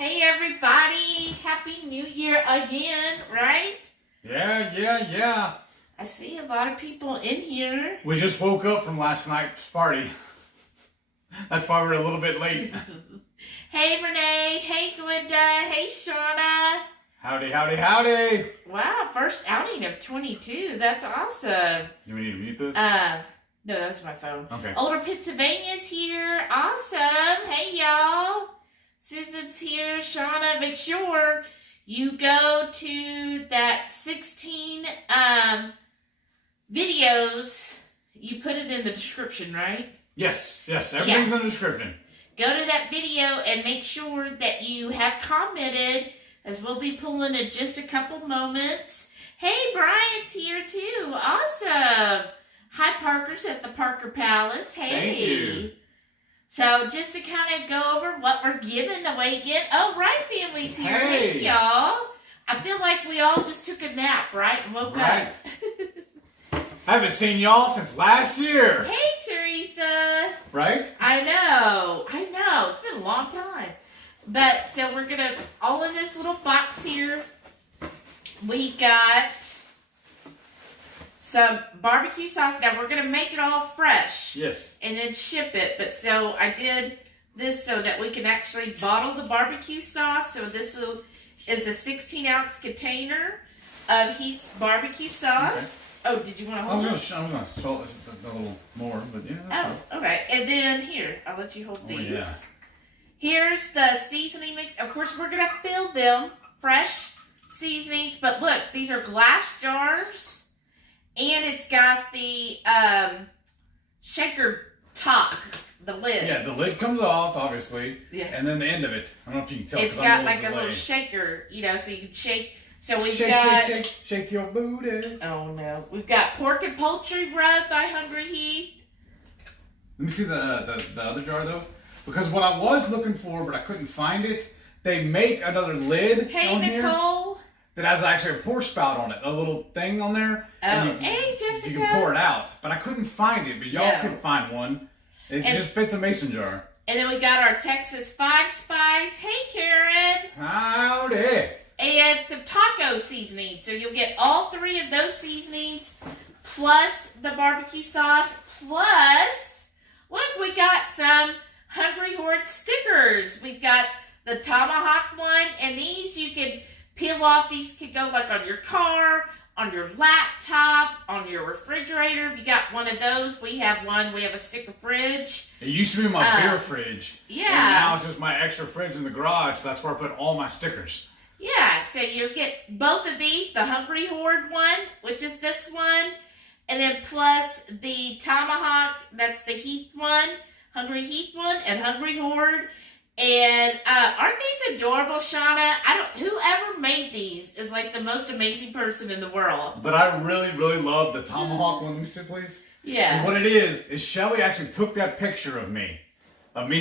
Hey everybody, Happy New Year again, right? Yeah. I see a lot of people in here. We just woke up from last night's party. That's why we're a little bit late. Hey Renee, hey Glenda, hey Shauna. Howdy. Wow, first outing of 22. That's awesome. You need to mute this? No, that was my phone. Okay. Older Pennsylvania's here. Awesome. Hey y'all. Susan's here. Shauna, make sure you go to that 16 videos. You put it in the description, right? Yes. Everything's in the description. Go to that video and make sure that you have commented, as we'll be pulling in just a couple moments. Hey, Brian's here too. Awesome. Hi, Parker's at the Parker Palace. Hey. Thank you. So just to kind of go over what we're giving away again. Oh, right, family's here. Hey. Hey, y'all. I feel like we all just took a nap, right? And woke up. I haven't seen y'all since last year. Hey, Teresa. Right? I know. It's been a long time. But, so we're going to, all in this little box here, we got some barbecue sauce. Now, we're going to make it all fresh. Yes. And then ship it. But, so I did this so that we can actually bottle the barbecue sauce. So this is a 16-ounce container of Heath's barbecue sauce. Okay. Oh, did you want to hold it? I was going to salt it a little more, but yeah. Oh, okay. And then here, I'll let you hold these. Yeah. Here's the seasoning mix. Of course, we're going to fill them fresh seasonings. But look, these are glass jars. And it's got the shaker top, the lid. Yeah, the lid comes off, obviously. Yeah. And then the end of it. I don't know if you can tell. It's got like a little shaker, so you can shake. So we've got... Shake your booty. Oh, no. We've got pork and poultry rub by HungryHeath. Let me see the other jar, though. Because what I was looking for, but I couldn't find it, they make another lid on Nicole. Here that has actually a pour spout on it. A little thing on there. Oh, hey, Jessica. You can pour it out. But I couldn't find it, but y'all could find one. It just fits a mason jar. And then we got our Texas 5 Spice. Hey, Karen. Howdy. And some taco seasoning. So you'll get all 3 of those seasonings, plus the barbecue sauce, plus, look, we got some HungryHorde stickers. We've got the tomahawk one, and these you can peel off. These could go like on your car, on your laptop, on your refrigerator. If you got one of those, we have one. We have a sticker fridge. It used to be my beer fridge. Yeah. And now it's just my extra fridge in the garage. That's where I put all my stickers. Yeah, so you get both of these, the HungryHorde one, which is this one, and then plus the tomahawk, that's the Heath one, HungryHeath one, and HungryHorde. And aren't these adorable, Shauna? Whoever made these is like the most amazing person in the world. But I really love the tomahawk one. Let me see, please. Yeah. So what it is Shelly actually took that picture of me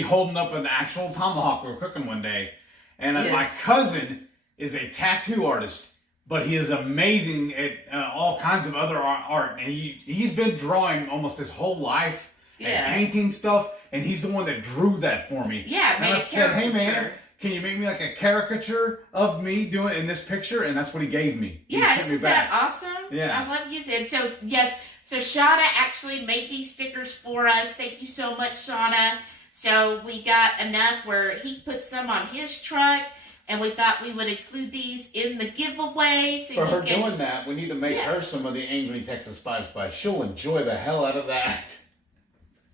holding up an actual tomahawk we were cooking one day. And my cousin is a tattoo artist, but he is amazing at all kinds of other art. And he's been drawing almost his whole life and painting stuff, and he's the one that drew that for me. Yeah, and I said, hey man, can you make me like a caricature of me doing in this picture? And that's what he gave me. Yeah, isn't that awesome? Yeah. I love you. And so, yes, so Shauna actually made these stickers for us. Thank you so much, Shauna. So we got enough where he put some on his truck, and we thought we would include these in the giveaway. So for her doing that, we need to make her some of the Angry Texas 5 Spice. She'll enjoy the hell out of that.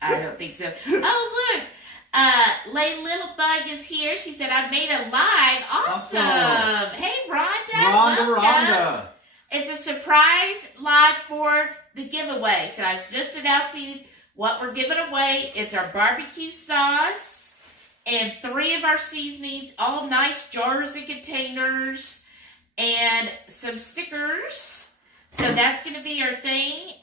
I don't think so. Oh, look. Lay Littlebug is here. She said, I made a live. Awesome. Hey, Rhonda. Rhonda. It's a surprise live for the giveaway. So I was just announcing what we're giving away. It's our barbecue sauce and 3 of our seasonings, all nice jars and containers, and some stickers. So that's going to be our thing.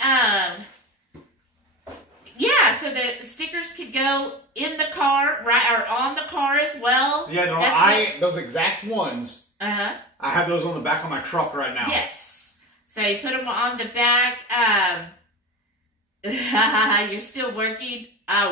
Yeah, so the stickers could go in the car, right, or on the car as well. Yeah, those exact ones. I have those on the back of my truck right now. Yes. So you put them on the back. You're still working.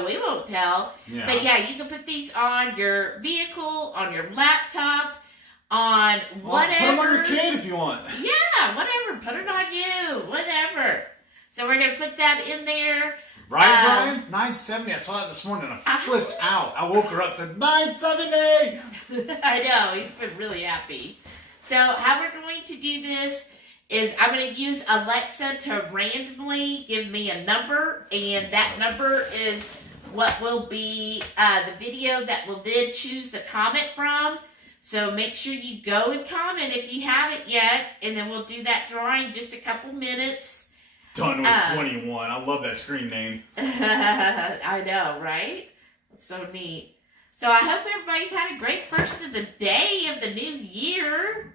We won't tell. Yeah. But yeah, you can put these on your vehicle, on your laptop, on whatever. Put them on your kid if you want. Yeah, whatever. Put it on you. Whatever. So we're going to put that in there. Right, Brian? 970. I saw that this morning and I flipped out. I woke her up and said, 970! I know. He's been really happy. So how we're going to do this is I'm going to use Alexa to randomly give me a number. And that number is what will be the video that will then choose the comment from. So make sure you go and comment if you haven't yet. And then we'll do that drawing in just a couple minutes. Done with 21. I love that screen name. I know, right? It's so neat. So I hope everybody's had a great first of the day of the new year.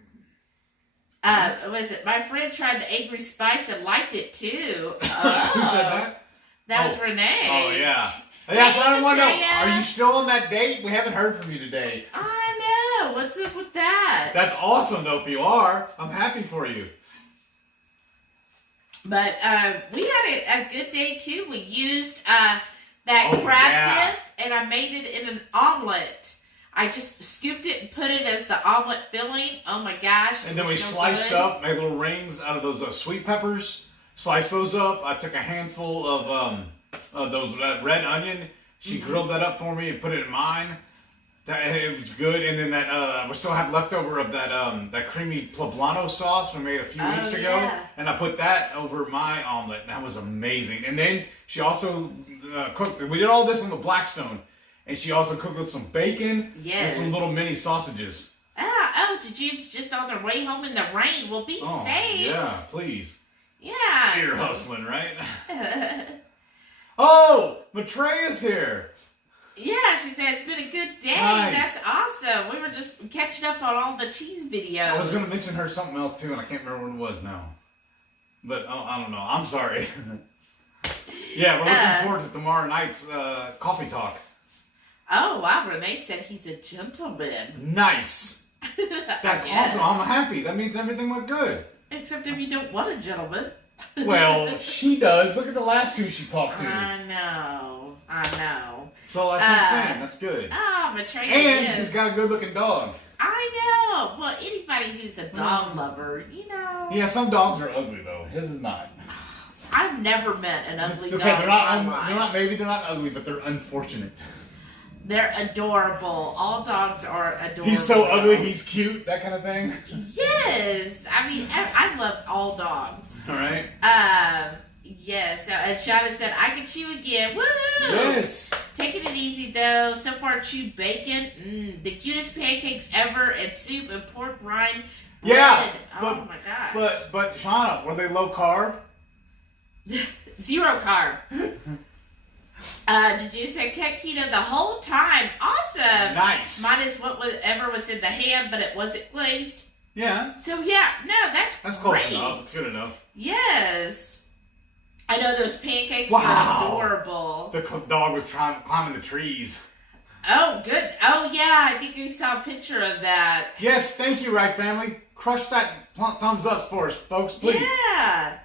Was it? My friend tried the Angry Spice and liked it too. Oh, who said that? That was Renee. Oh, yeah. Yeah, so I want to know, Andrea. are you still on that date? We haven't heard from you today. I know. What's up with that? That's awesome, though, if you are. I'm happy for you. But we had a good day, too. We used that crab dip, and I made it in an omelet. I just scooped it and put it as the omelet filling. Oh, my gosh. And then we sliced up, made little rings out of those sweet peppers. Sliced those up. I took a handful of those red onion. She grilled that up for me and put it in mine. It was good. And then that we still have leftover of that creamy poblano sauce we made a few weeks ago, and I put that over my omelet. That was amazing. And then she also cooked. We did all this on the Blackstone, and she also cooked with some bacon and some little mini sausages. The Jude's just on their way home in the rain. Well, be safe. Yeah, please. Yeah. You're hustling, right? Oh, Matreya's here. Yeah, she said it's been a good day. Nice. That's awesome. We were just catching up on all the cheese videos. I was going to mention her something else too, and I can't remember what it was now. But I don't know. I'm sorry. Yeah, we're looking forward to tomorrow night's coffee talk. Oh, wow. Renee said he's a gentleman. Nice. That's awesome. I'm happy. That means everything went good. Except if you don't want a gentleman. Well, she does. Look at the last two she talked to. I know. So that's what I'm saying. That's good. Oh, Matreya And he's got a good-looking dog. I know. Well, anybody who's a dog lover, you know. Yeah, some dogs are ugly, though. His is not. I've never met an ugly dog. Okay, they're not ugly, but they're unfortunate. They're adorable. All dogs are adorable. He's so ugly, he's cute, that kind of thing. Yes. I mean, I love all dogs. All right. Yes. So, and Shauna said, I can chew again. Woo! Yes. Taking it easy, though. So far, chewed bacon. The cutest pancakes ever, and soup and pork rind bread. Yeah. Oh, my gosh. But Shauna, were they low carb? 0 carb. Did you say kept keto the whole time? Awesome. Nice. Minus whatever was in the ham, but it wasn't glazed. Yeah. So yeah, no, that's close great. enough. It's good enough. Yes. I know those pancakes Wow. were adorable. The dog was climbing the trees. Oh, good. Oh, yeah, I think we saw a picture of that. Yes, thank you, Right Family. Crush that thumbs up for us, folks, please. Yeah.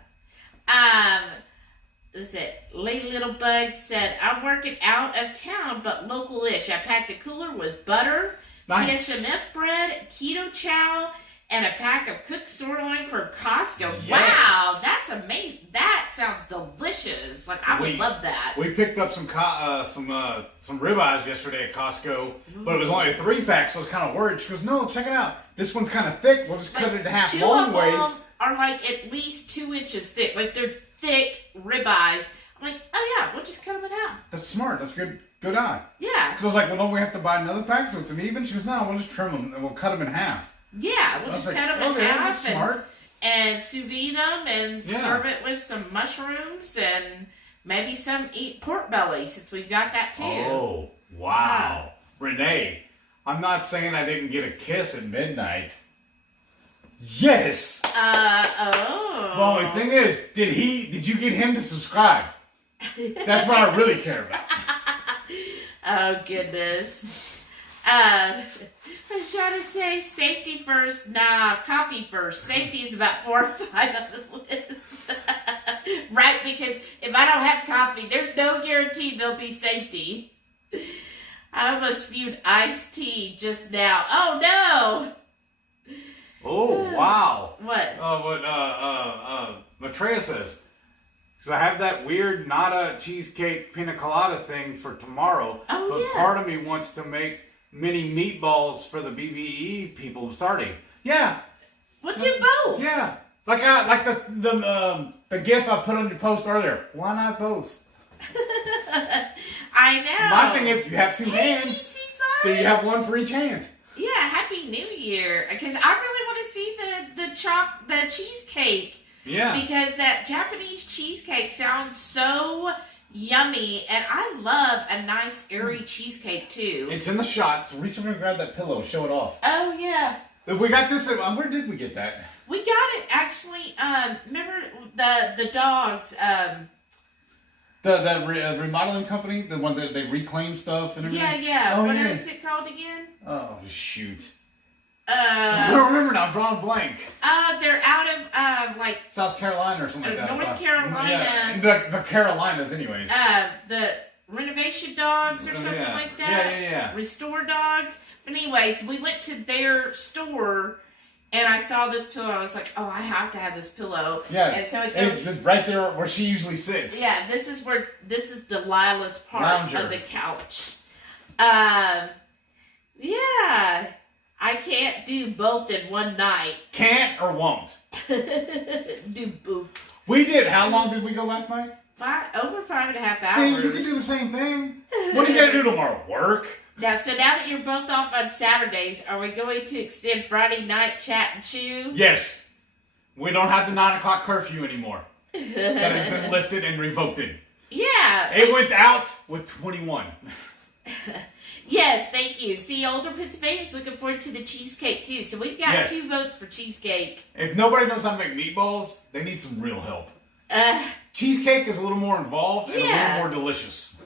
Is it Lady Little Bug said, I'm working out of town, but local-ish. I packed a cooler with butter, Nice. PSMF bread, keto chow, and a pack of cooked sirloin from Costco. Yes. Wow, that's amazing. That sounds delicious. Like, I would love that. We picked up some ribeyes yesterday at Costco, but it was only a 3-pack, so I was kind of worried. She goes, no, check it out. This one's kind of thick. We'll just cut it in half two long of ways. them are like at least 2 inches thick. Like, they're thick ribeyes. I'm like, oh yeah, we'll just cut them in half. That's smart. That's good eye. Yeah. Because I was like, well, don't we have to buy another pack so it's an even? She goes, no, we'll just trim them and we'll cut them in half. Yeah, we'll just cut them in half that's smart. and sous vide them and serve it with some mushrooms and maybe some pork belly since we've got that too. Oh, wow. Renee, I'm not saying I didn't get a kiss at midnight. Yes! Oh. The only thing is, did you get him to subscribe? That's what I really care about. Oh, goodness. I was trying to say safety first. Nah, coffee first. Safety is about 4 or 5 on the list. Right, because if I don't have coffee, there's no guarantee there'll be safety. I almost spewed iced tea just now. Oh no! Oh wow! What? Maitreya says. Because I have that weird nata cheesecake pina colada thing for tomorrow. Oh, but yeah. part of me wants to make mini meatballs for the BBE people starting. Yeah. We'll do both. Yeah. Like the GIF I put on your post earlier. Why not both? I know. My thing is, you have two hands. GC So you have one for each hand. Yeah, Happy New Year. Because I really want to see the cheesecake. Yeah. Because that Japanese cheesecake sounds so yummy, and I love a nice airy cheesecake too. It's in the shot, so reach over and grab that pillow, show it off. Oh yeah. If we got this, where did we get that? We got it actually. Remember the dogs. The remodeling company, the one that they reclaim stuff and everything. Yeah. Oh, What yeah. is it called again? Oh shoot. I don't remember now. I'm drawing a blank. They're out of like South Carolina or something like that. North Carolina. Yeah, the Carolinas, anyways. The renovation dogs or something like that. Yeah. Restore dogs. But anyways, we went to their store and I saw this pillow. I was like, oh, I have to have this pillow. Yeah. And so it goes. It's right there where she usually sits. Yeah, this is Delilah's part Lounger. of the couch. Yeah. I can't do both in one night. Can't or won't. Do both. We did. How long did we go last night? Over 5.5 hours. See, you can do the same thing. What are you going to do tomorrow? Work? Now that you're both off on Saturdays, are we going to extend Friday night chat and chew? Yes. We don't have the 9 o'clock curfew anymore. That has been lifted and revoked. Yeah. It went out with 21. Yes, thank you. See, Older Pennsylvania's looking forward to the cheesecake too. So we've got 2 votes for cheesecake. If nobody knows how to make meatballs, they need some real help. Cheesecake is a little more involved and a little more delicious.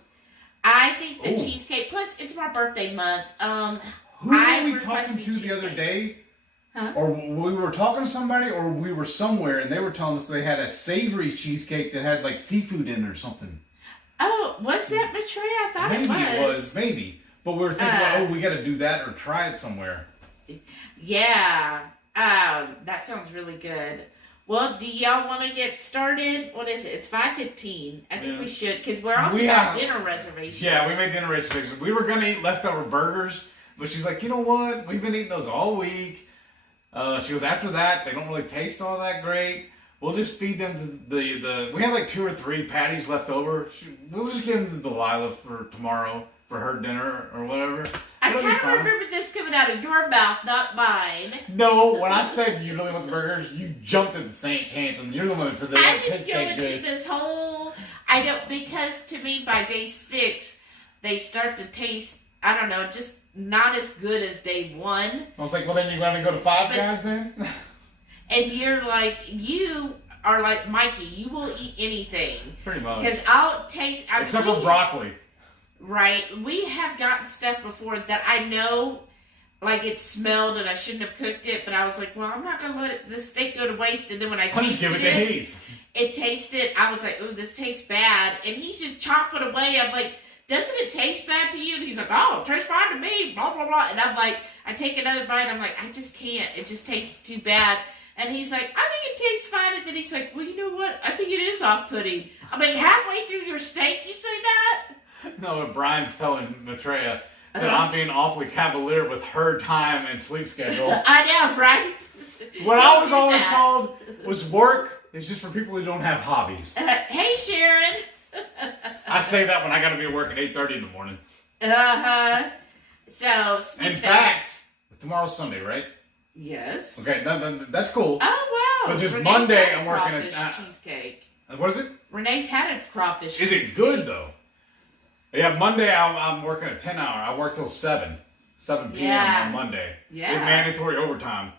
I think the cheesecake, plus it's my birthday month. Who were we talking to the other day? Huh? Or we were talking to somebody, or we were somewhere, and they were telling us they had a savory cheesecake that had like seafood in it or something. Oh, was that Betrayal? I thought maybe it was. Maybe. But we were thinking, we got to do that or try it somewhere. Yeah. That sounds really good. Well, do y'all want to get started? What is it? It's 5:15. I think we should, because we're also got dinner reservations. Yeah, we made dinner reservations. We were going to eat leftover burgers, but she's like, you know what? We've been eating those all week. She goes, after that, they don't really taste all that great. We'll just feed them we have like 2 or 3 patties left over. We'll just give them to Delilah for tomorrow for her dinner or whatever. I kind of remember this coming out of your mouth, not mine. No, when I said you really want the burgers, you jumped at the same chance, and you're the one that said they I don't didn't taste go that into good. this whole. I don't, because to me by day 6 they start to taste. I don't know, just not as good as day 1. I was like, well, then you're going to go to Five Guys then? And you are like Mikey. You will eat anything. Pretty much. Because I'll taste. Except for broccoli. Right. We have gotten stuff before that I know, like, it smelled and I shouldn't have cooked it, but I was like, well, I'm not going to let this steak go to waste. And then when I tasted it tasted, I was like, ooh, this tastes bad. And he's just chopping away. I'm like, doesn't it taste bad to you? And he's like, oh, it tastes fine to me, blah, blah, blah. And I'm like, I take another bite. I'm like, I just can't. It just tastes too bad. And he's like, I think it tastes fine. And then he's like, well, you know what? I think it is off-putting. I'm like, halfway through your steak, you say that? No, but Brian's telling Maitreya that I'm being awfully cavalier with her time and sleep schedule. I know, right? What I was always told was work is just for people who don't have hobbies. Hey, Sharon. I say that when I got to be at work at 8:30 in the morning. So, in fact, tomorrow's Sunday, right? Yes. Okay, that's cool. Oh, wow. But just Renee's Monday, had I'm working crawfish cheesecake. What is it? Renee's had a crawfish Is cheesecake. it good, though? Yeah, Monday I'm working a 10 hour. I work till 7 p.m. on Monday. Yeah. With mandatory overtime.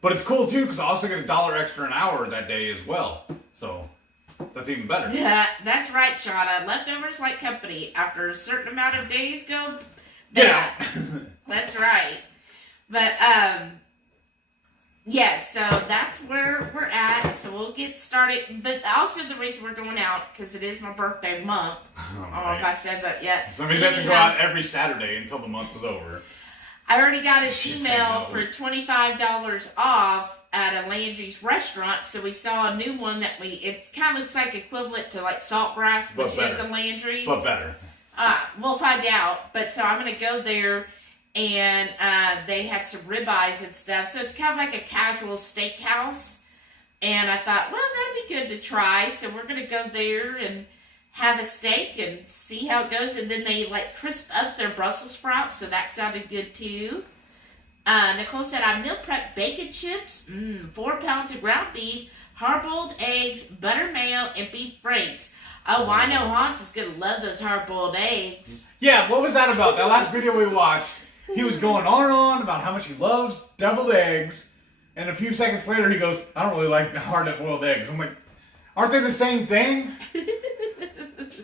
But it's cool, too, because I also get $1 extra an hour that day as well. So, that's even better. Yeah, that's right, Shauna. Leftovers like company. After a certain amount of days go bad. That's right. But, yes, so that's where we're at. So we'll get started. But also the reason we're going out, because it is my birthday month. I don't know if I said that yet. So that means we have to go out every Saturday until the month is over. I already got an email for $25 off at a Landry's restaurant. So we saw a new one that it kind of looks like equivalent to like Saltgrass, which is a Landry's. But better. We'll find out. But so I'm going to go there, and they had some ribeyes and stuff. So it's kind of like a casual steakhouse. And I thought, well, that'd be good to try. So we're going to go there and have a steak and see how it goes. And then they like crisp up their Brussels sprouts, so that sounded good too. Nicole said, I meal prep bacon chips, 4 pounds of ground beef, hard-boiled eggs, butter mayo, and beef franks. Oh, I know Hans is going to love those hard-boiled eggs. Yeah, what was that about? That last video we watched, he was going on and on about how much he loves deviled eggs. And a few seconds later, he goes, I don't really like the hard-boiled eggs. I'm like, aren't they the same thing?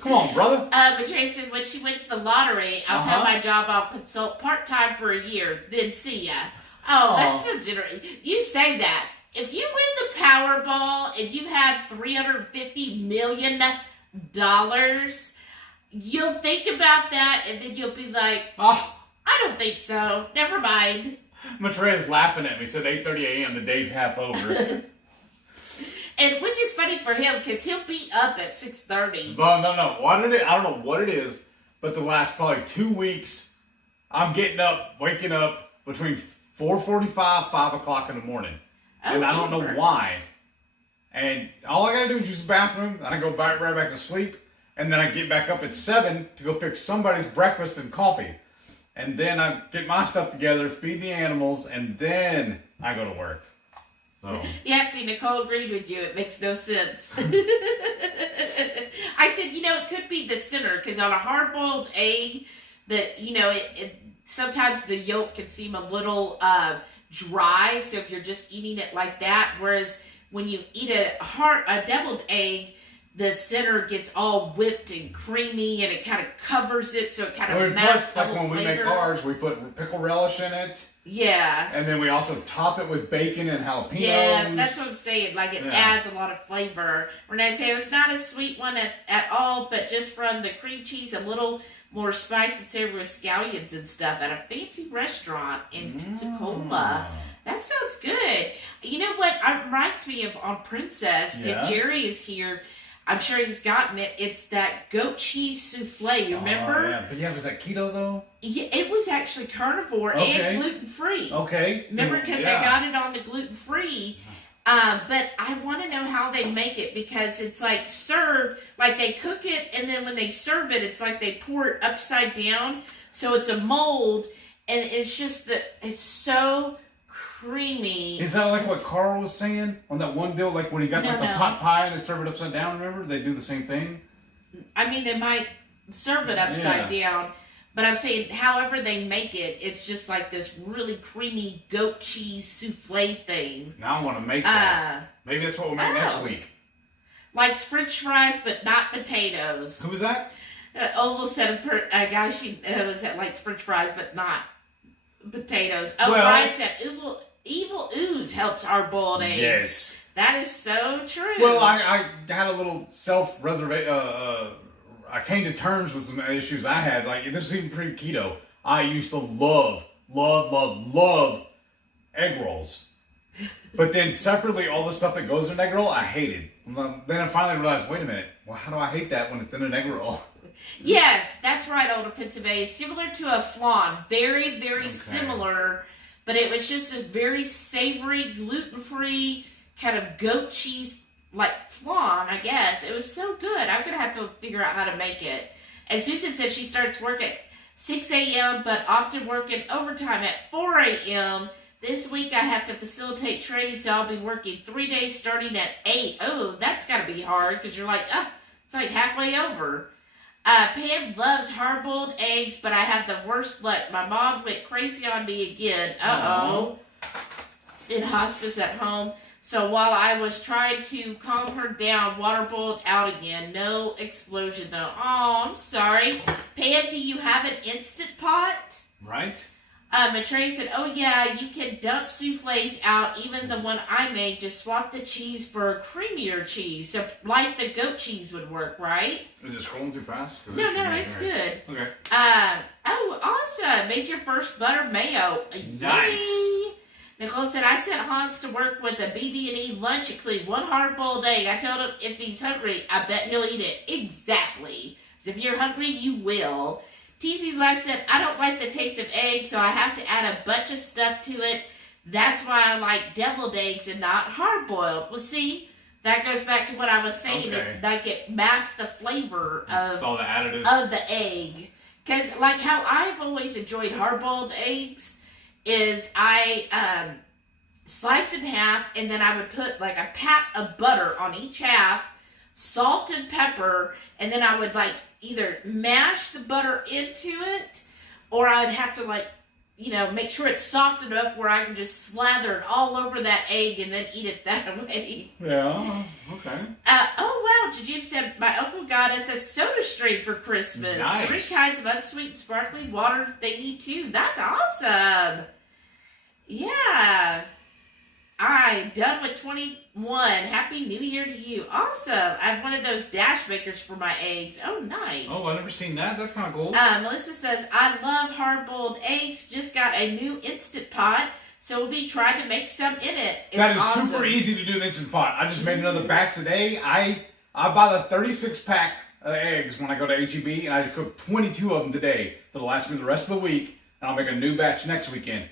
Come on, brother. But Jay says, when she wins the lottery, I'll tell my job I'll consult part-time for a year, then see ya. Oh, that's so generous. You say that. If you win the Powerball and you've had $350 million, you'll think about that, and then you'll be like, I don't think so. Never mind. Matreya's laughing at me. Said 8:30 a.m. The day's half over. And which is funny for him because he'll be up at 6:30. No. I don't know what it is, but the last probably 2 weeks, I'm waking up between 4:45, 5 o'clock in the morning, and I don't know why. And all I gotta do is use the bathroom, and I go right back to sleep, and then I get back up at 7 to go fix somebody's breakfast and coffee. And then I get my stuff together, feed the animals, and then I go to work. So. Yeah, see, Nicole agreed with you. It makes no sense. I said, it could be the center, because on a hard-boiled egg, sometimes the yolk can seem a little dry, so if you're just eating it like that, whereas when you eat a deviled egg, the center gets all whipped and creamy, and it kind of covers it, so it kind of masks the whole flavor. When we make ours, we put pickle relish in it. Yeah. And then we also top it with bacon and jalapenos. Yeah, that's what I'm saying. Like, it adds a lot of flavor. Renee said it's not a sweet one at all, but just from the cream cheese, a little more spice and savory with scallions and stuff at a fancy restaurant in Pensacola. That sounds good. You know what? It reminds me of on Princess, if Jerry is here, I'm sure he's gotten it. It's that goat cheese souffle. You remember? But was that keto though? Yeah, it was actually carnivore and gluten-free. Okay. Remember, because I got it on the gluten-free. But I want to know how they make it, because it's like served, like they cook it, and then when they serve it, it's like they pour it upside down. So it's a mold, and it's just it's so creamy. Is that like what Carl was saying on that one deal? Like when he got the pot pie and they serve it upside down, remember? They do the same thing? I mean, they might serve it upside down, but I'm saying however they make it, it's just like this really creamy goat cheese souffle thing. Now I want to make that. Maybe that's what we'll make next week. Like French fries, but not potatoes. Who was that? Oval said a guy she was that likes French fries, but not potatoes. Oh, Brian said evil ooze helps our boiled eggs. Yes. That is so true. Well, I had a little self-reservation. I came to terms with some issues I had. Like, this is even pre-keto. I used to love egg rolls. But then separately, all the stuff that goes in an egg roll, I hated. Then I finally realized, wait a minute. Well, how do I hate that when it's in an egg roll? Yes, that's right, Older Pennsylvania. Similar to a flan. Very, very similar. But it was just a very savory, gluten-free, kind of goat cheese, like flan, I guess. It was so good. I'm going to have to figure out how to make it. And Susan says she starts work at 6 a.m., but often working overtime at 4 a.m. This week I have to facilitate training, so I'll be working 3 days starting at 8. Oh, that's got to be hard, because you're like, it's like halfway over. Pam loves hard-boiled eggs, but I have the worst luck. My mom went crazy on me again. In hospice at home. So while I was trying to calm her down, water boiled out again. No explosion, though. Oh, I'm sorry. Pam, do you have an Instant Pot? Right. Maitreya said, oh yeah, you can dump souffles out, even the one I made. Just swap the cheese for creamier cheese. So like the goat cheese would work, right? Is it scrolling too fast? No, it's good. Okay. Oh, awesome. Made your first butter mayo. Nice. Yay. Nicole said, I sent Hans to work with a BB&E lunch, including 1 hard-boiled egg. I told him if he's hungry, I bet he'll eat it. Exactly. So if you're hungry, you will. TC's Life said, I don't like the taste of egg, so I have to add a bunch of stuff to it. That's why I like deviled eggs and not hard-boiled. Well, see, that goes back to what I was saying. Okay. It masks the flavor of all the additives of the egg. Because, like, how I've always enjoyed hard-boiled eggs is I slice in half, and then I would put, like, a pat of butter on each half, salt and pepper, and then I would, like, either mash the butter into it, or I'd have to, like, you know, make sure it's soft enough where I can just slather it all over that egg and then eat it that way. Yeah, okay. Oh, wow, Jajib said, my uncle got us a soda stream for Christmas. Nice. 3 kinds of unsweetened sparkling water thingy, too. That's awesome. Yeah. Alright, done with 21. Happy New Year to you. Awesome. I have one of those dash makers for my eggs. Oh, nice. Oh, I've never seen that. That's kind of cool. Melissa says, I love hard-boiled eggs. Just got a new Instant Pot, so we'll be trying to make some in it. It's that is awesome. super easy to do the Instant Pot. I just made another batch today. I buy the 36-pack of eggs when I go to HEB, and I just cook 22 of them today that'll last me the rest of the week, and I'll make a new batch next weekend.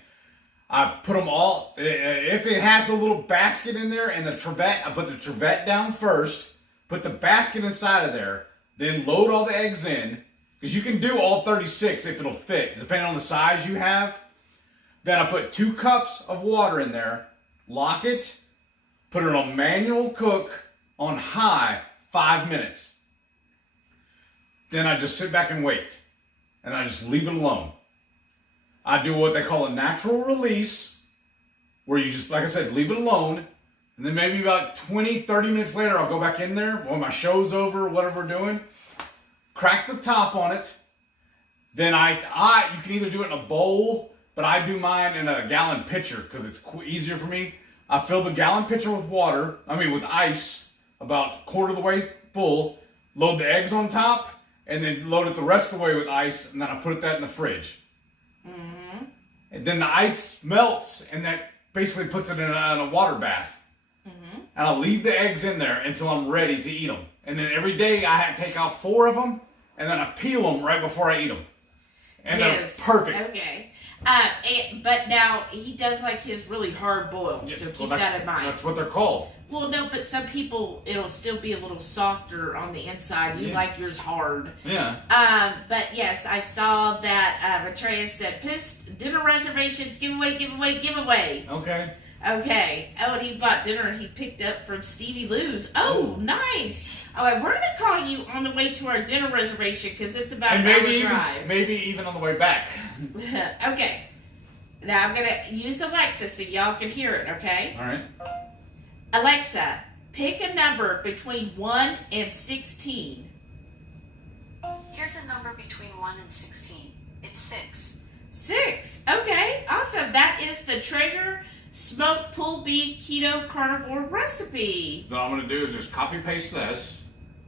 I put them all, if it has the little basket in there and the Trevette, I put the Trevette down first, put the basket inside of there, then load all the eggs in, because you can do all 36 if it'll fit, depending on the size you have. Then I put 2 cups of water in there, lock it, put it on manual cook on high 5 minutes. Then I just sit back and wait, and I just leave it alone. I do what they call a natural release, where you just, like I said, leave it alone. And then maybe about 20, 30 minutes later, I'll go back in there when my show's over, whatever we're doing, crack the top on it. Then you can either do it in a bowl, but I do mine in a gallon pitcher because it's easier for me. I fill the gallon pitcher with with ice, about quarter of the way full, load the eggs on top, and then load it the rest of the way with ice, and then I put that in the fridge. Mm-hmm. And then the ice melts, and that basically puts it in a water bath. Mm-hmm. And I'll leave the eggs in there until I'm ready to eat them. And then every day I have to take out 4 of them, and then I peel them right before I eat them. And they're perfect. Okay. But now, he does like his really hard boiled, so keep that in mind. That's what they're called. Well, no, but some people, it'll still be a little softer on the inside. You like yours hard. Yeah. But yes, I saw that Maitreya said, pissed dinner reservations, giveaway. Okay. Okay. Oh, and he bought dinner and he picked up from Stevie Lou's. Oh, nice. All right, we're going to call you on the way to our dinner reservation because it's about an hour drive. Maybe even on the way back. Okay. Now I'm going to use Alexa so y'all can hear it, okay? All right. Alexa, pick a number between 1 and 16. Here's a number between 1 and 16. It's 6. 6. Okay, awesome. That is the Traeger smoked pulled beef keto carnivore recipe. So what I'm going to do is just copy paste this,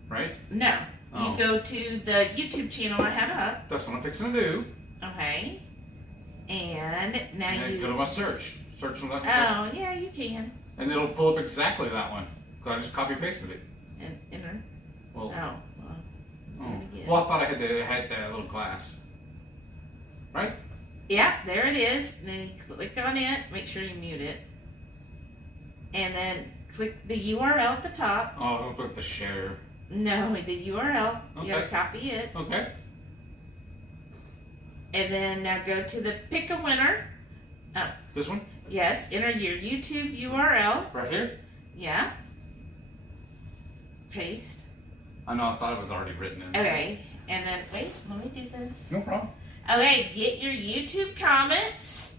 right? No. Oh. You go to the YouTube channel I have up. That's what I'm fixing to do. Okay. And now And go to my search. Search for that. Oh, yeah, you can. And it'll pull up exactly that one. Because I just copy pasted it. And enter. Well, Oh. Well, I thought I had that little glass. Right? Yeah, there it is. And then you click on it. Make sure you mute it. And then click the URL at the top. Oh, don't click the share. No, the URL. Okay. You gotta copy it. Okay. And then now go to the pick a winner. Oh, This one? yes. Enter your YouTube URL. Right here? Yeah. Paste. I know, I thought it was already written in. Okay. And then, wait, let me do this. No problem. Okay, get your YouTube comments.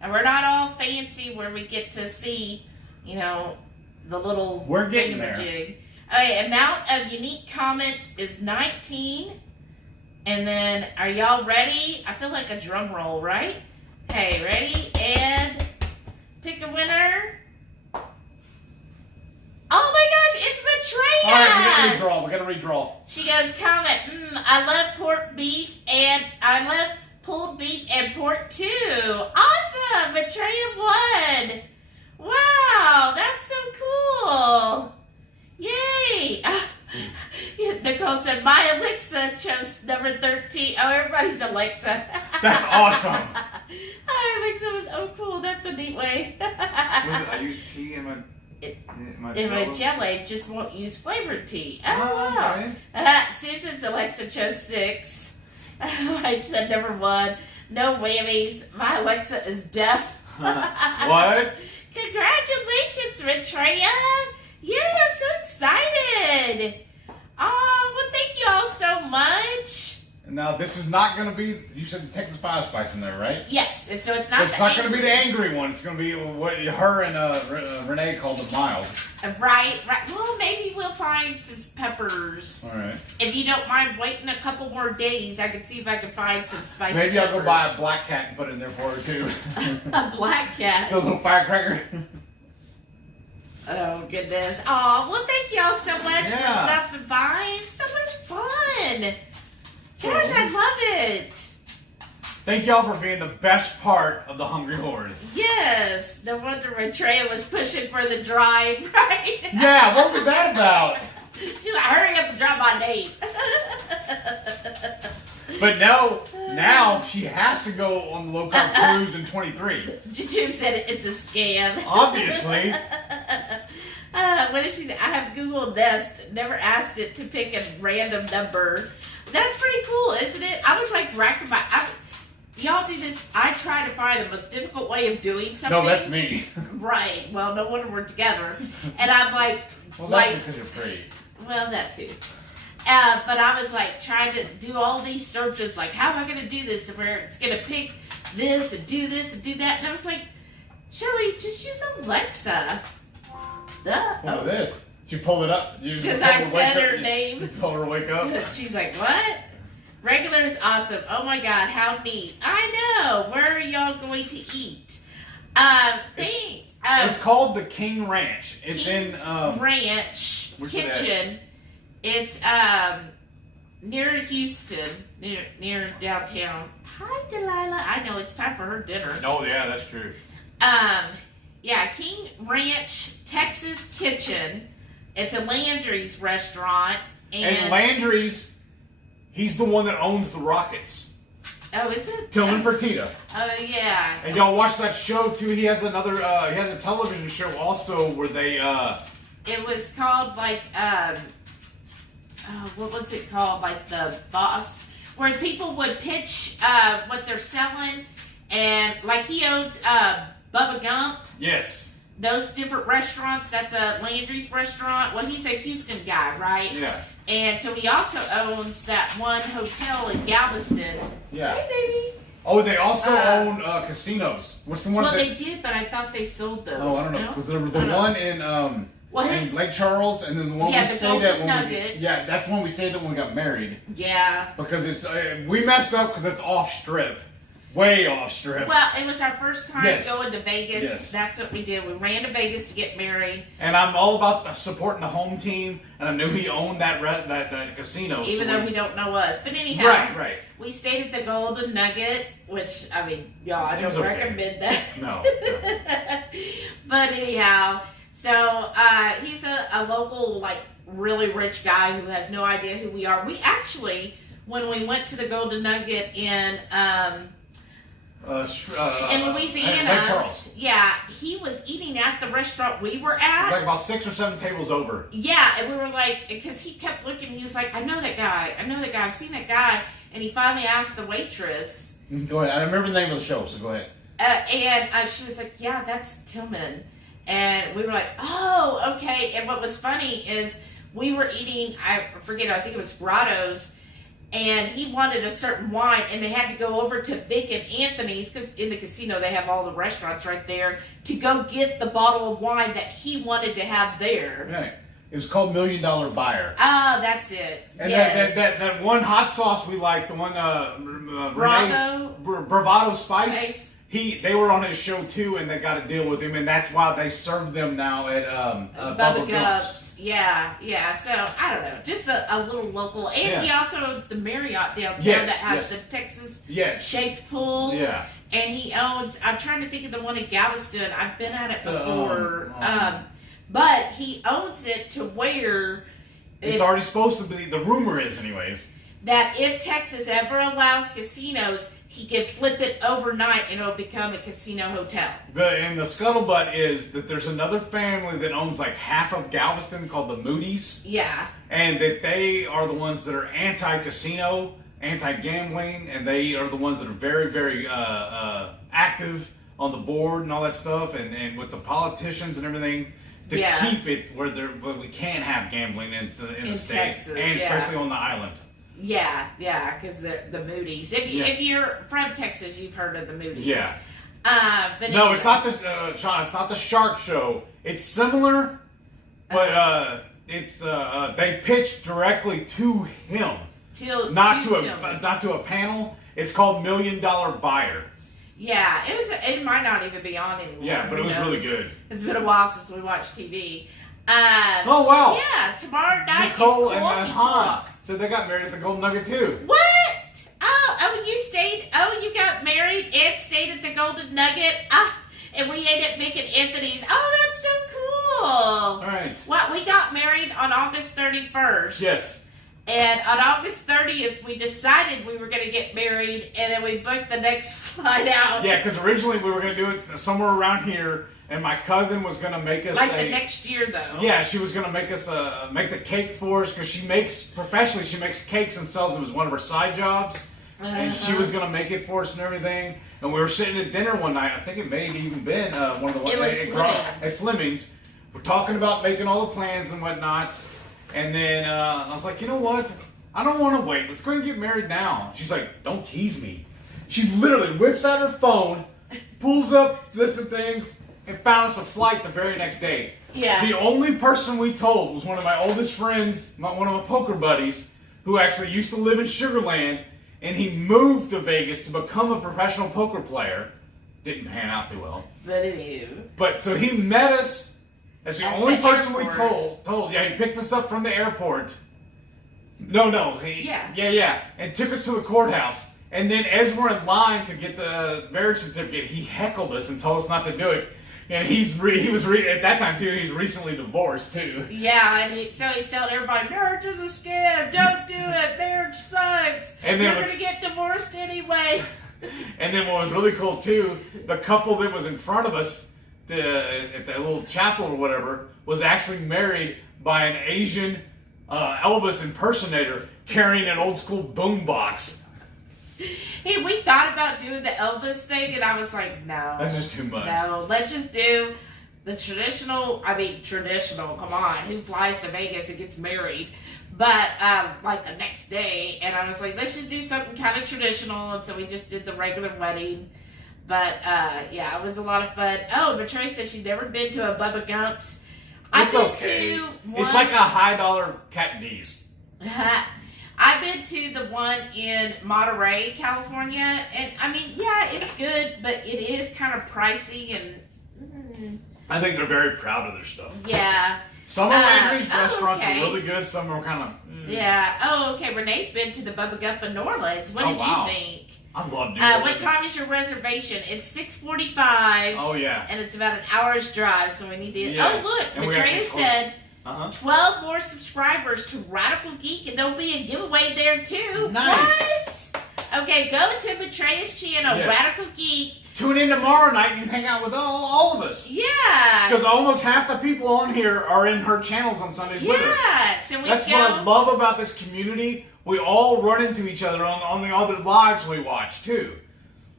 And we're not all fancy where we get to see, the little We're getting there. thingamajig. Okay, amount of unique comments is 19. And then, are y'all ready? I feel like a drum roll, right? Okay, ready? And pick a winner. Oh my gosh, it's Maitreya! Alright, we gotta redraw. She goes, comment, I love pork beef and I love pulled beef and pork too. Awesome! Maitreya won! Wow, that's so cool! Yay! Nicole said, my Alexa chose number 13. Oh, everybody's Alexa. That's awesome. Oh, Alexa was, oh cool, that's a neat way. I use tea in my jelly, just won't use flavored tea. Oh, okay. wow. Susan's Alexa chose 6. I said number 1. No whammies. My Alexa is deaf. What? Congratulations, Maitreya. Yay, I'm so excited. Oh, well, thank you all so much. Now, this is not going to be, you said the Texas fire spice in there, right? Yes, and so it's not It's not going to be the angry one. It's going to be what her and Renee called the mild. Right. Well, maybe we'll find some peppers. All right. If you don't mind waiting a couple more days, I can see if I can find some spicy Maybe peppers. I'll go buy a black cat and put it in there for her, too. A black cat. A little firecracker. Oh, goodness. Oh, well, thank y'all so much for Yeah. stopping by. It's so much fun. Gosh, I love it. Thank y'all for being the best part of the Hungry Horde. Yes. No wonder Maitreya was pushing for the drive, right? Yeah, what was that about? She's like, hurry up and drive my date. But no, now she has to go on the low carb cruise in 23. Jim said it's a scam. Obviously. What did she say? I have Google Nest, never asked it to pick a random number. That's pretty cool, isn't it? I was like racking my... y'all do this. I try to find the most difficult way of doing something. No, that's me. Right. Well, no wonder we're together. And I'm like... Well, that's because you're free. Well, that too. But I was like trying to do all these searches, like how am I going to do this where it's going to pick this and do that. And I was like, Shelly, just use Alexa. What was this? She pulled it up. Because I said her name. You told her to wake up. She's like, what? Regular is awesome. Oh my God, how neat. I know. Where are y'all going to eat? Thanks. It's called the King Ranch. It's King's in Ranch Kitchen. It's near Houston, near downtown. Hi, Delilah. I know it's time for her dinner. Oh yeah, that's true. Yeah, King Ranch Texas Kitchen. It's a Landry's restaurant, And Landry's, he's the one that owns the Rockets. Oh, is it? Tillman Fertitta. Oh yeah. And y'all watch that show too. He has another. He has a television show also where they. It was called like what was it called? Like the Boss, where people would pitch what they're selling, and like he owns Bubba Gump. Yes. Those different restaurants. That's a Landry's restaurant. Well, he's a Houston guy, right? Yeah. And so he also owns that one hotel in Galveston. Yeah. Hey, baby. Oh, they also own casinos. What's the one? Well, that... they did, but I thought they sold those. Oh, I don't know. No? Because the one in Well, in Lake Charles, and then the one we the stayed at Golden when Nugget. yeah, that's the one we stayed at when we got married. Yeah. Because it's we messed up because it's off strip, way off strip. Well, it was our first time going to Vegas. Yes. That's what we did. We ran to Vegas to get married. And I'm all about supporting the home team, and I knew he owned that casino. Even though he don't know us. But anyhow, right. We stayed at the Golden Nugget, which, I mean, y'all, I don't recommend that. No. But anyhow, so he's a local, like, really rich guy who has no idea who we are. We actually, when we went to the Golden Nugget in Louisiana, Lake Charles. Yeah, he was eating at the restaurant we were at. Like about 6 or 7 tables over. Yeah, and we were like, because he kept looking, he was like, I know that guy, I've seen that guy. And he finally asked the waitress. Go ahead. I remember the name of the show, so go ahead. And she was like, yeah, that's Tillman. And we were like, oh, okay. And what was funny is we were eating, I think it was Grotto's, and he wanted a certain wine, and they had to go over to Vic and Anthony's, because in the casino they have all the restaurants right there, to go get the bottle of wine that he wanted to have there. Right. It was called $1 Million Buyer. Oh, that's it. And yes. that one hot sauce we liked, the one Bravo? Bravado Spice. they were on his show too, and they got to deal with him, and that's why they serve them now at Bubba Gump's. Yeah. So I don't know, just a little local. And he also owns the Marriott downtown that has the Texas shaped pool. Yeah. And he owns. I'm trying to think of the one in Galveston. I've been at it before. But he owns it to where it's already supposed to be. The rumor is, anyways, that if Texas ever allows casinos, he can flip it overnight and it'll become a casino hotel. And the scuttlebutt is that there's another family that owns like half of Galveston called the Moody's. Yeah. And that they are the ones that are anti-casino, anti-gambling, and they are the ones that are very, very active on the board and all that stuff, and with the politicians and everything to keep it where we can't have gambling in the state, Texas, and especially on the island. Yeah, because the Moody's. If you're from Texas, you've heard of the Moody's. Yeah. But no, it's not the Sean. It's not the Shark Show. It's similar, but it's they pitched directly to him, not to a panel. It's called $1 Million Buyer. Yeah, it might not even be on anymore. Yeah, but it was really good. It's been a while since we watched TV. Oh wow! Yeah, tomorrow night Nicole is and Hans. So they got married at the Golden Nugget too. What? Oh, you stayed. Oh, you got married and stayed at the Golden Nugget. And we ate at Vic and Anthony's. Oh, that's so cool. All right. Well, we got married on August 31st. Yes. And on August 30th, we decided we were going to get married, and then we booked the next flight out. Yeah, because originally we were going to do it somewhere around here, and my cousin was going to make us the next year, though. Yeah, she was going to make us make the cake for us, because she makes cakes and sells them as one of her side jobs, and she was going to make it for us and everything. And we were sitting at dinner one night. I think it may have even been one of the ones at Fleming's. We're talking about making all the plans and whatnot. And then I was like, you know what? I don't want to wait. Let's go ahead and get married now. She's like, don't tease me. She literally whips out her phone, pulls up different things, and found us a flight the very next day. Yeah. The only person we told was one of my oldest friends, one of my poker buddies, who actually used to live in Sugar Land, and he moved to Vegas to become a professional poker player. Didn't pan out too well. But so he met us. That's the only person we told. Yeah, he picked us up from the airport. No. Yeah. And took us to the courthouse. And then as we're in line to get the marriage certificate, he heckled us and told us not to do it. And he was at that time too. He's recently divorced too. Yeah, and so he's telling everybody, marriage is a scam. Don't do it. Marriage sucks. And you're gonna get divorced anyway. And then what was really cool too, the couple that was in front of us at the little chapel or whatever was actually married by an Asian Elvis impersonator carrying an old school boombox. Hey, we thought about doing the Elvis thing, and I was like, no. That's just too much. No, let's just do the traditional. Come on, who flies to Vegas and gets married? But like the next day, and I was like, let's just do something kind of traditional, and so we just did the regular wedding. But, yeah, it was a lot of fun. Oh, but Trey said she'd never been to a Bubba Gump's. It's okay. It's like a high-dollar Cat D's. I've been to the one in Monterey, California, and, I mean, yeah, it's good, but it is kind of pricey, and... I think they're very proud of their stuff. Yeah. Some of Landry's restaurants are really good, some are kind of... Yeah. Oh, okay, Renee's been to the Bubba Gump in New Orleans. What did you think? I love New Orleans. What time is your reservation? It's 6:45. Oh, yeah. And it's about an hour's drive, so we need to... Yeah. Oh, look. Maitreya said 12 more subscribers to Radical Geek, and there'll be a giveaway there, too. Nice. What? Okay, go to Maitreya's channel, Radical Geek. Tune in tomorrow night and hang out with all of us. Yeah. Because almost half the people on here are in her channels on Sundays with us. So that's what I love about this community. We all run into each other on the other lives we watch, too.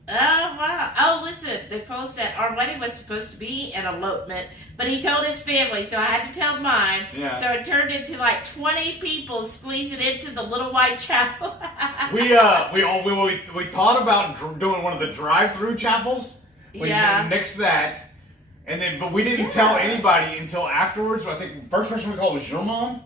Oh, wow. Oh, listen, Nicole said our wedding was supposed to be an elopement, but he told his family, so I had to tell mine. Yeah. So it turned into like 20 people squeezing into the little white chapel. we thought about doing one of the drive-through chapels. We nixed that. And then, but we didn't tell anybody until afterwards. I think the first person we called was your mom,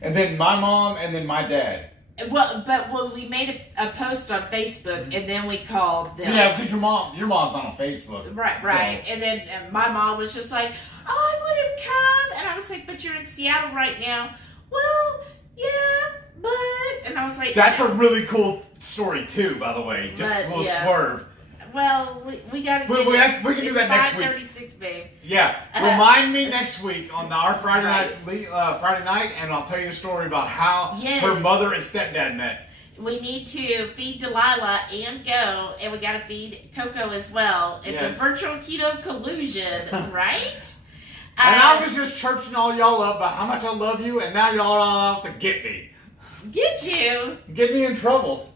and then my mom, and then my dad. Well, we made a post on Facebook, and then we called them. Yeah, because your mom's not on Facebook. Right. So. And then my mom was just like, "Oh, I would have come," and I was like, "But you're in Seattle right now." Well, yeah, but, and I was like, that's a really cool story too, by the way. Just a little swerve. Well, we gotta. We can do that next week. 5:36, babe. Yeah, remind me next week on our Friday night, and I'll tell you a story about how her mother and stepdad met. We need to feed Delilah and go, and we got to feed Coco as well. It's a virtual keto collusion, right? And I was just churching all y'all up about how much I love you, and now y'all are out to get me. Get you? Get me in trouble.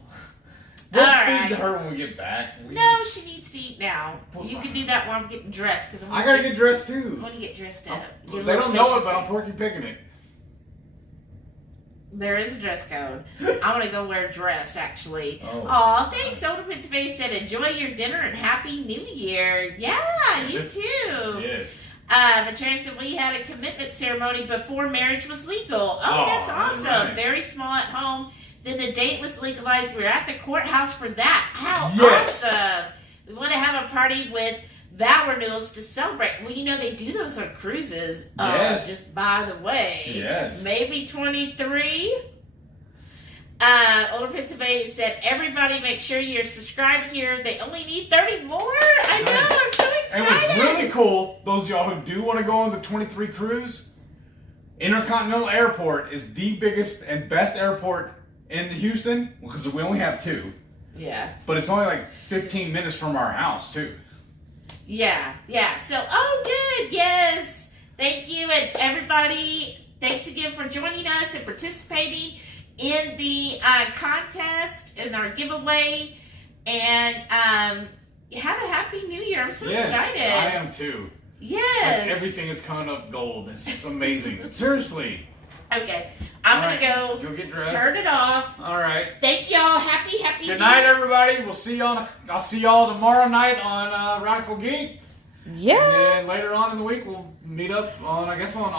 We'll feed her when we get back. No, she needs to eat now. You can do that while I'm getting dressed. Cause I gotta get dressed too. I want to get dressed up. They don't know it, but I'm Porky Picking it. There is a dress code. I want to go wear a dress, actually. Oh. Aw, thanks. Older Pennsylvania said, enjoy your dinner and Happy New Year. Yeah, you too. Yes. Materi said, we had a commitment ceremony before marriage was legal. Oh, that's awesome. Right. Very small at home. Then the date was legalized. We were at the courthouse for that. How awesome. We want to have a party with vow renewals to celebrate. Well, you know, they do those on cruises. Just by the way. Yes. Maybe 23. Older Pennsylvania said, everybody make sure you're subscribed here. They only need 30 more. I know. I'm so excited. And what's really cool, those of y'all who do want to go on the 23 cruise, Intercontinental Airport is the biggest and best airport in Houston, because we only have 2. Yeah. But it's only like 15 minutes from our house, too. Yeah. So, good. Yes. Thank you. And everybody, thanks again for joining us and participating in the contest and our giveaway. And have a Happy New Year. I'm so excited. I am too. Yes. Like everything is coming up gold. It's amazing. Seriously. Okay. I'm going to go get dressed. Turn it off. All right. Thank y'all. Happy Good night, everybody. We'll see y'all. I'll see y'all tomorrow night on Radical Geek. Yeah. And then later on in the week, we'll meet up on, I guess, on